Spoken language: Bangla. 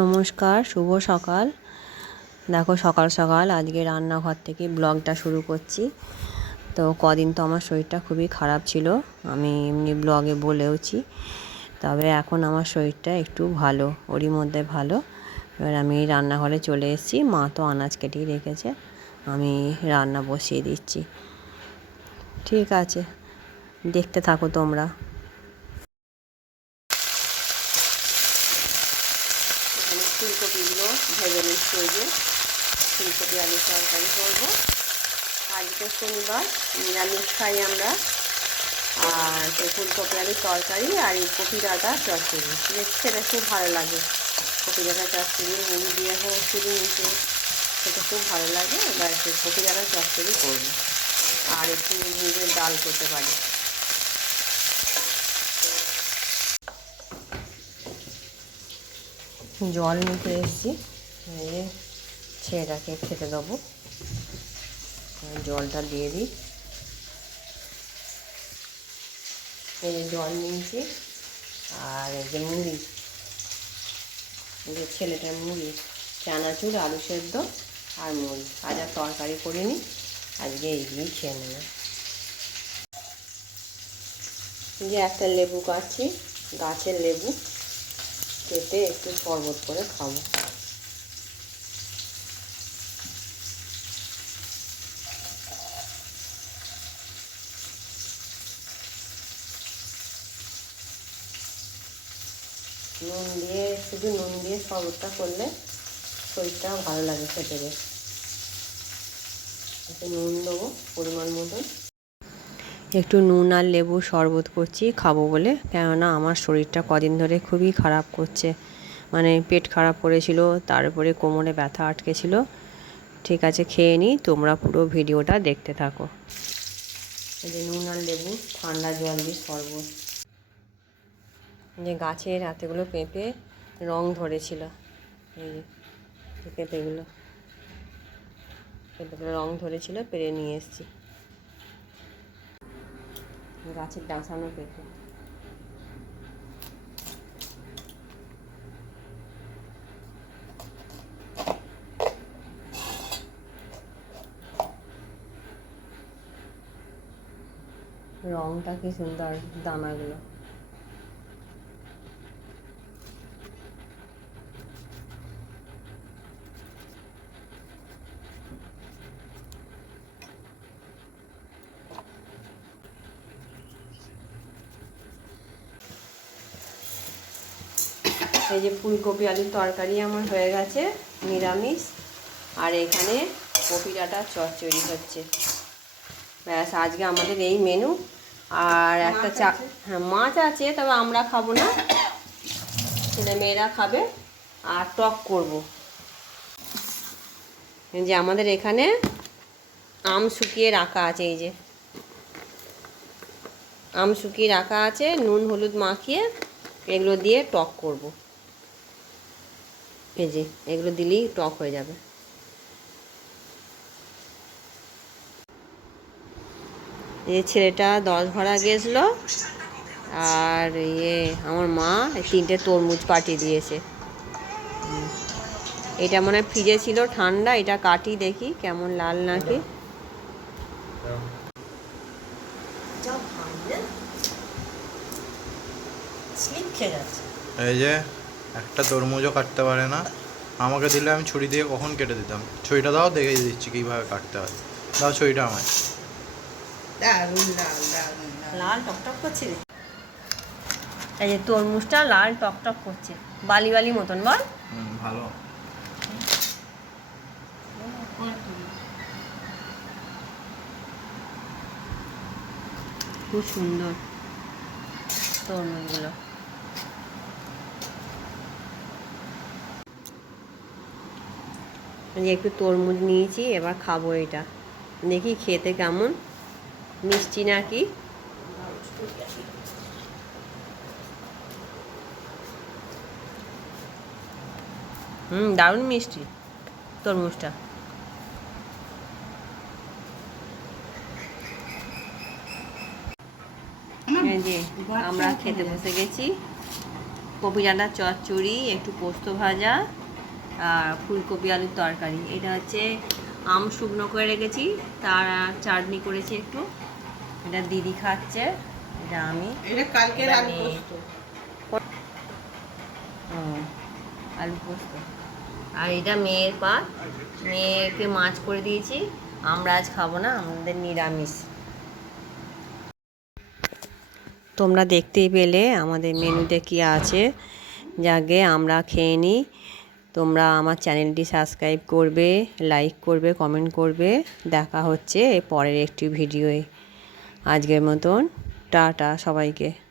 নমস্কার, শুভ সকাল। দেখো সকাল সকাল আজকে রান্নাঘর থেকে ব্লগটা শুরু করছি। তো কদিন তো আমার শরীরটা খুবই খারাপ ছিল, আমি এমনি ব্লগে বলেওছি। তবে এখন আমার শরীরটা একটু ভালো, ওরই মধ্যে ভালো। এবার আমি রান্নাঘরে চলে এসেছি, মা তো আনাজ কেটেই রেখেছে, আমি রান্না বসিয়ে দিচ্ছি। ঠিক আছে, দেখতে থাকো তোমরা। এখানে ফুলকপিগুলো ভেজে নিচ্ছি, ওই যে ফুলকপি আলু তরকারি করবো। আজকে শনিবার, নিরামিষ খাই আমরা। আর তো ফুলকপি আলু তরকারি আর এই কপি ডাঁটা চচ্চড়ি, খেতে খুব ভালো লাগে। কপি ডাঁটা চচ্চড়ি মুড়ি দিয়ে হোক, শুধু নিচে খেতে খুব ভালো লাগে। এবার একটু কপি ডাঁটা চচ্চড়ি করবো, আর একটু মুগের ডাল করতে পারি। জল নিতে এসেছি, ছেলেটাকে খেতে দেবো। জলটা দিয়ে দিই। এই যে জল নিয়েছি, আর এই যে মুড়ি, এই যে ছেলেটার মুড়ি, চানাচুর, আলু সেদ্ধ আর মুড়ি। আজ আর তরকারি করিনি, আজকে এইগুলোই খেয়ে নেবে। এই যে একটা লেবু কাটছি, গাছের লেবু, কেটে একটু শরবত করে খাবো। নুন দিয়ে, শুধু নুন দিয়ে শরবতটা করলে শরীরটা ভালো লাগে খেতে। বেশ একটু নুন দেবো পরিমাণ মতন। একটু নুন আর লেবু শরবত করছি খাবো বলে, কেননা আমার শরীরটা কদিন ধরে খুবই খারাপ করছে। মানে পেট খারাপ করেছিল, তারপরে কোমরে ব্যথা আটকেছিল। ঠিক আছে, খেয়ে নিই, তোমরা পুরো ভিডিওটা দেখতে থাকো। এই যে নুন আর লেবু, ঠান্ডা জল দিয়ে শরবত। যে গাছের এতগুলো পেঁপে রং ধরেছিল, এই যে পেঁপেগুলো রং ধরেছিল, পেরে নিয়ে এসেছি। গাছের ডাঁসানো পেঁপে। রংটা কি সুন্দর, দানাগুলো। এই যে ফুলকপি আলুর তরকারি আমার হয়ে গেছে, নিরামিষ। আর এখানে কপি ডাঁটা চচ্চড়ি হচ্ছে। ব্যাস, আজকে আমাদের এই মেনু। আর একটা হ্যাঁ, মাছ আছে, তবে আমরা খাবো না, ছেলে মেয়েরা খাবে। আর টক করব। যে আমাদের এখানে আম শুকিয়ে রাখা আছে, এই যে আম শুকিয়ে রাখা আছে, নুন হলুদ মাখিয়ে এগুলো দিয়ে টক করব। এই যে এগুলো দিলেই টক হয়ে যাবে। এই ছেলেটা 10 ভাড়া গেছিলো, আর আমার মা 3টে তরমুজ পাঠিয়ে দিয়েছে। এটা মনে হয় ফ্রিজে ছিল, ঠান্ডা। এটা কাটি দেখি কেমন লাল নাকি। এই যে একটা তরমুজও কাটতে পারে না, আমাকে দিলে আমি ছুরি দিয়ে কখন কেটে দিতাম। ছুরিটা দাও, দেখে দিচ্ছি কীভাবে কাটতে হয়। দাও ছুরিটা আমায়। লাল টকটক করছে। এই যে তরমুজটা লাল টকটক করছে, বালি বালি মতন, বল। ভালো। খুব সুন্দর তরমুজগুলো। একটু তরমুজ নিয়েছি, এবার খাবো এটা। দেখি খেতে কেমন, মিষ্টি নাকি। দারুণ মিষ্টি তরমুজটা। যে আমরা খেতে বসে গেছি। কপি ডাঁটার চচ্চড়ি, একটু পোস্ত ভাজা আর ফুলকপি আলুর তরকারি। এটা হচ্ছে আম শুকনো করে রেখেছি, তার চাটনি করেছি একটু। এটা দিদি খাচ্ছে, এটা আমি। এটা কালকের এটা আলু মেয়ে। পোস্ত। আলু পোস্ত। আর এটা মেয়ের পাত, মেয়েকে মাছ করে দিয়েছি। আমরা আজ খাবো না, আমাদের নিরামিষ। তোমরা দেখতেই পেলে আমাদের মেনুতে কী আছে। যাকে আমরা খেয়ে নিই। তোমরা আমার চ্যানেলটি সাবস্ক্রাইব করবে, লাইক করবে, কমেন্ট করবে। দেখা হচ্ছে পরের একটি ভিডিওয়ে। আজকের মতন টাটা সবাইকে।